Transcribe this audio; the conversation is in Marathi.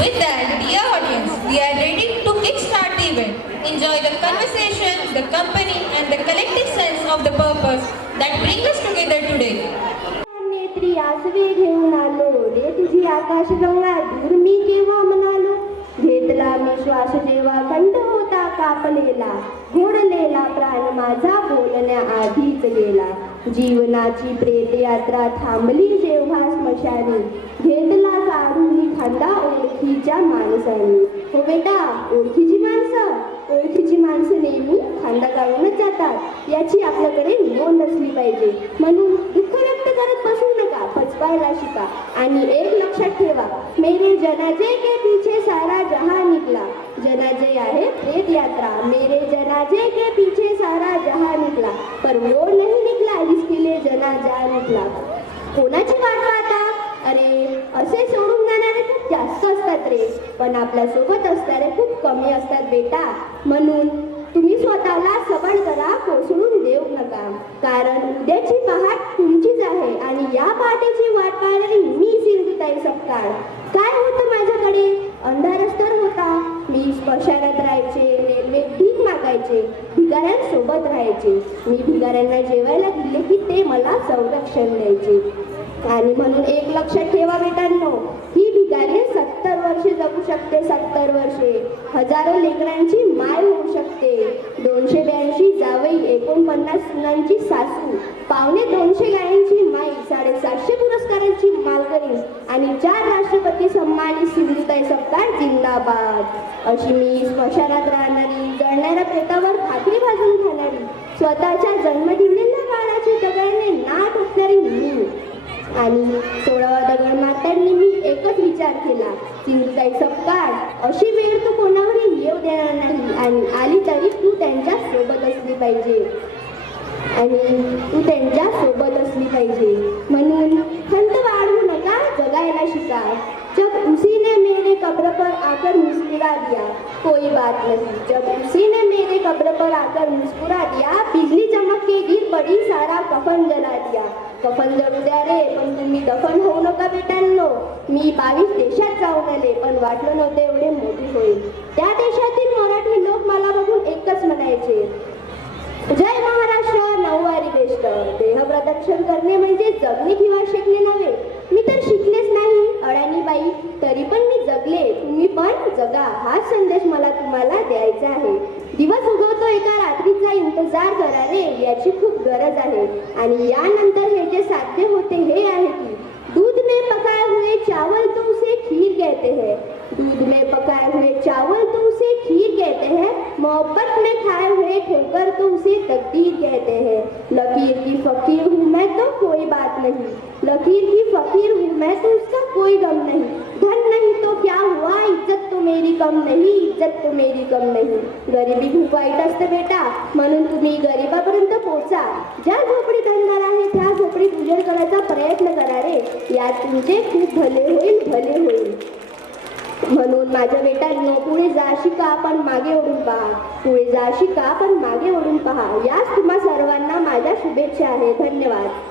With that, dear audience, we are ready to kickstart the event. Enjoy the conversation, the company, and the collective sense of the purpose that bring us together today. नेत्री आसवे घेऊन आलो रे तुझी आकाश गंगा दूर मी केव्हा म्हणालो घेतला मी श्वास जेव्हा कंठ होता कापलेला घोडलेला प्राण माझा बोलण्या आधीच गेला जीवनाची प्रेत यात्रा थांबली जेव्हा स्मशानी घेतला काढून खांदा ओळखीच्या माणसांनी हो बेटा ओळखीची माणसं नेहमी खांदा काढूनच जातात याची आपल्याकडे नोंद असली पाहिजे म्हणून दुःख व्यक्त करत बसू नका पचवायला शिका आणि एक लक्षात ठेवा मेरे जनाजे के पीछे सारा जहां निकला जनाजे आहे प्रेत यात्रा मेरे जनाजे के पीछे सारा जहां निकला पर वो नहीं निकला जिसके लिए जनाजा निकला कोणाची वाट पाहता अरे असे सोडून जाणारे खूप जास्त असतात रे पण आपल्या सोबत असणारे खूप कमी असतात बेटा म्हणून तुम्ही स्वतःला सबळ करा कोसळून देऊ नका कारण उद्याची पहाट तुमचीच आहे आणि या पहाटेची वाट पाहणारी मी सिंधुताई सपकाळ काय होतं माझ्याकडे अंधारच तर होता मी स्मशानात राहायचे रेल्वे भीक मागायचे भिकाऱ्यांसोबत राहायचे मी भिकाऱ्यांना जेवायला दिले की ते मला संरक्षण द्यायचे आणि म्हणून एक लक्षात ठेवा बेटांनो ही भिकारी 70 वर्षे जगू शकते 70 वर्षे हजारो लेकरांची माय होऊ शकते 282 जावई 49 सुनांची सासू पावणे 200 गायांची माई 750 पुरस्कारांची मालकरी आणि 4 राष्ट्रपती सन्मानित सिंधुताई सपकाळ जिंदाबाद अशी मी स्मशानात राहणारी जळणाऱ्या प्रेतावर भाकरी भाजून खाणारी स्वतःच्या जन्म ठेवलेल्या बाळाची दगडाने नाट असणारी मी आणि 16वा दगड मारताना मी एकच विचार केला सिंधुताई सपकाळ अशी वेळ तू कोणावरही येऊ देणार नाही आणि आली तरी तू त्यांच्या सोबत असली पाहिजे म्हणून खंत वाढवू नका जगायला शिका जब उसी ने मेरे कब्र पर आकर मुस्कुरा दिया कोई बात नहीं जब उसी ने मेरे कब्र पर आकर मुस्कुरा दिया बिजली चमक के गिर पड़ी सारा कफन जला दिया कफन जळू द्या रे पण तुम्ही दफन होऊ नका बेटांनो मी 22 देशात जाऊन आले पण वाटलं नव्हतं एवढे मोठी होईल त्या देशातील मराठी लोक मला बघून एकच म्हणायचे जय महाराष्ट्र नऊवारी बेस्ट देह प्रदर्शन करणे म्हणजे जगणे किंवा शिकणे नव्हे मी तर शिकलेच नाही अडाणी बाई तरी पण मी जगले तुम्ही पण जगा हा संदेश मला तुम्हाला द्यायचा आहे दिवस उगवतो एका रात्रीचा इंतजार करा रे याची खूप गरज आहे आणि यानंतर हे जे साध्य होते हे आहे की दूध में पकाए हुए चावल तो उसे खीर कहते हैं दूध में पकाए हुए चावल तो उसे खीर कहते हैं मोहब्बत में खाए हुए ठोकर तो उसे तकदीर कहते हैं लकीर की फकीर हूँ मैं तो कोई बात नहीं लकीर की फकीर हूँ मैं तो उसका कोई गम नहीं धन नहीं तो क्या हुआ इज्जत तो मेरी कम नहीं गरिबी खूप वाईट असते बेटा म्हणून तुम्ही गरिबापर्यंत पोहोचा ज्या झोपडीत अंधार आहे त्या झोपडीत उजेड करायचा प्रयत्न करा रे यात तुमचे खूप भले होईल म्हणून माझ्या बेटांनो पुढे जा शिका पण मागे ओढून पहा याच तुम्हा सर्वांना माझ्या शुभेच्छा आहे धन्यवाद